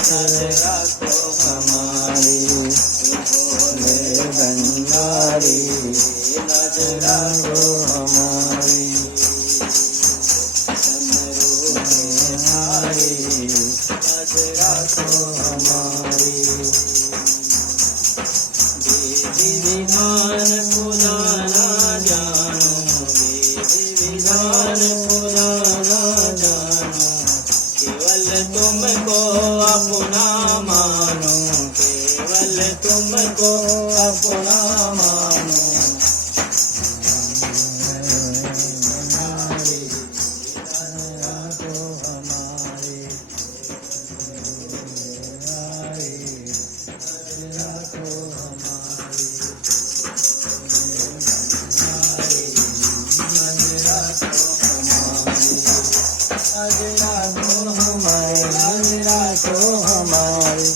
राखो हमारी गंगारी नजर राखो हमारी नजर राखो हमारी विधि विधान पुराना जानो विधि विधान पुराना जानो केवल तुमको अपना मानो केवल तुमको अपना मानो राखो हमारी